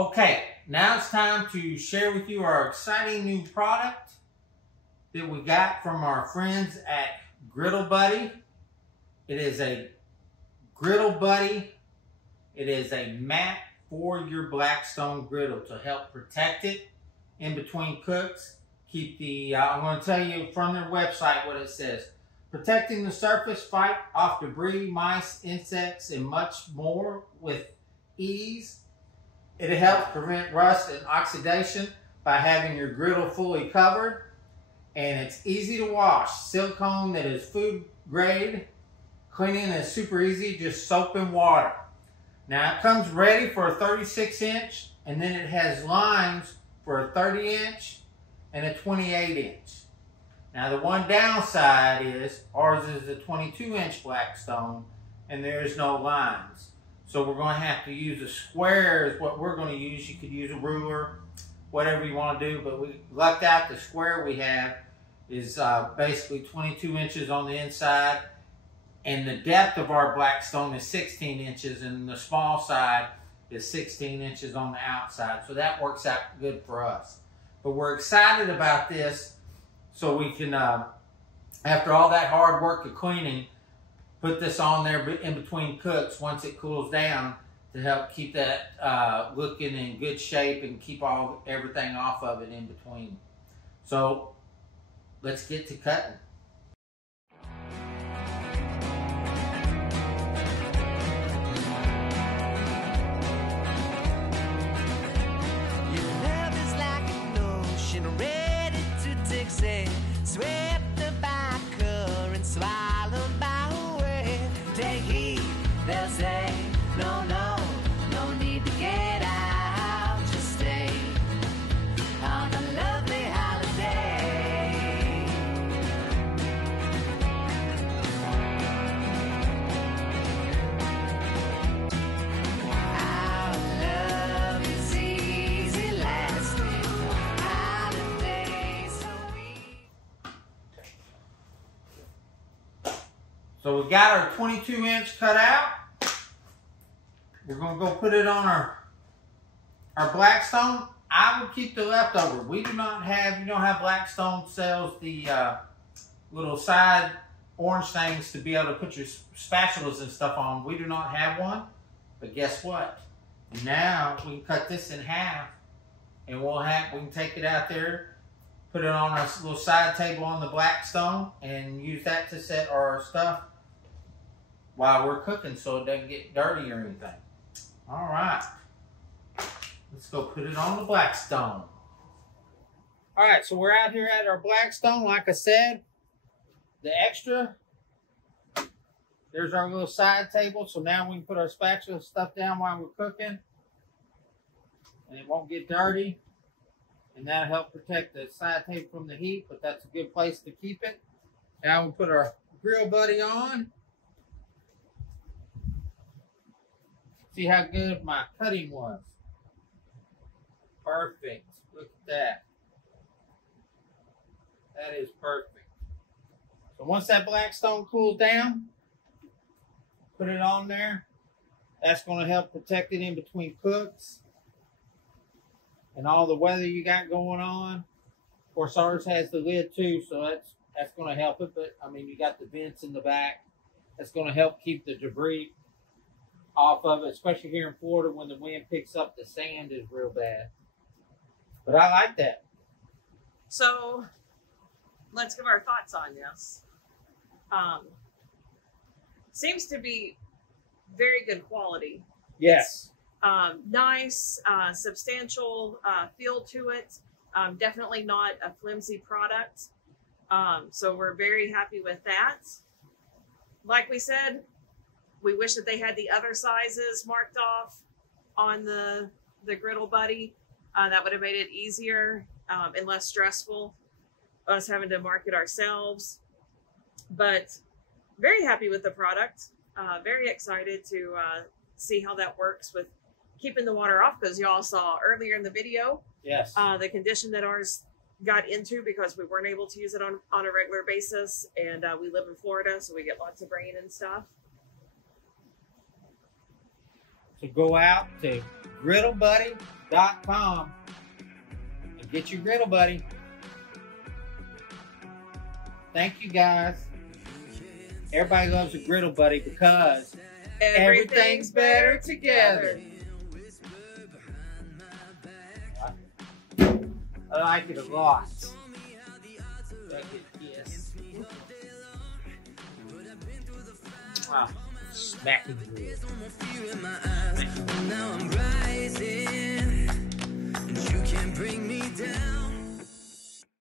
Okay, now it's time to share with you our exciting new product that we got from our friends at Griddle Buddy. It is a Griddle Buddy. It is a mat for your Blackstone griddle to help protect it in between cooks. Keep the, I'm going to tell you from their website what it says. Protecting the surface, fight off debris, mice, insects, and much more with ease. It helps prevent rust and oxidation by having your griddle fully covered. And it's easy to wash. Silicone that is food grade. Cleaning is super easy, just soap and water. Now it comes ready for a 36-inch, and then it has lines for a 30-inch and a 28-inch. Now the one downside is ours is a 22-inch Blackstone, and there is no lines. So we're going to have to use a square is what we're going to use. You could use a ruler, whatever you want to do, but we lucked out the square we have is basically 22 inches on the inside, and the depth of our Blackstone is 16 inches, and the small side is 16 inches on the outside. So that works out good for us. But we're excited about this so we can, after all that hard work of cleaning, put this on there in between cooks once it cools down to help keep that looking in good shape and keep everything off of it in between. So let's get to cutting. So we got our 22-inch cut out. We're going to go put it on our Blackstone. I would keep the leftover. We do not have, you know how Blackstone sells the little side orange things to be able to put your spatulas and stuff on. We do not have one. But guess what? Now we can cut this in half, and we can take it out there, put it on our little side table on the Blackstone, and use that to set our stuff while we're cooking so it doesn't get dirty or anything. All right, let's go put it on the Blackstone. All right, so we're out here at our Blackstone. Like I said, the extra, there's our little side table. So now we can put our spatula stuff down while we're cooking, and it won't get dirty. And that'll help protect the side table from the heat, but that's a good place to keep it. Now we'll put our Griddle Buddy on. See how good my cutting was. Perfect. Look at that. That is perfect. So once that Blackstone cools down, put it on there. That's going to help protect it in between cooks and all the weather you got going on. Of course, ours has the lid too, so that's going to help it. But I mean, you got the vents in the back. That's going to help keep the debris off of it, especially here in Florida when the wind picks up. The sand is real bad. But I like that. So let's give our thoughts on this. Seems to be very good quality. Yes. Nice, substantial feel to it. Definitely not a flimsy product. So we're very happy with that. Like we said, we wish that they had the other sizes marked off on the Griddle Buddy. That would have made it easier and less stressful, us having to mark it ourselves. But very happy with the product. Very excited to see how that works with keeping the water off, because y'all saw earlier in the video, yes, the condition that ours got into because we weren't able to use it on a regular basis. And we live in Florida, so we get lots of rain and stuff. So go out to Griddle Buddy, thermoproteam.com and get your Griddle Buddy. Thank you, guys. Everybody loves a Griddle Buddy because everything's better together. I like it a lot. Like it, yes. Wow. Smacking good. Now I'm rising, and you can't bring me down.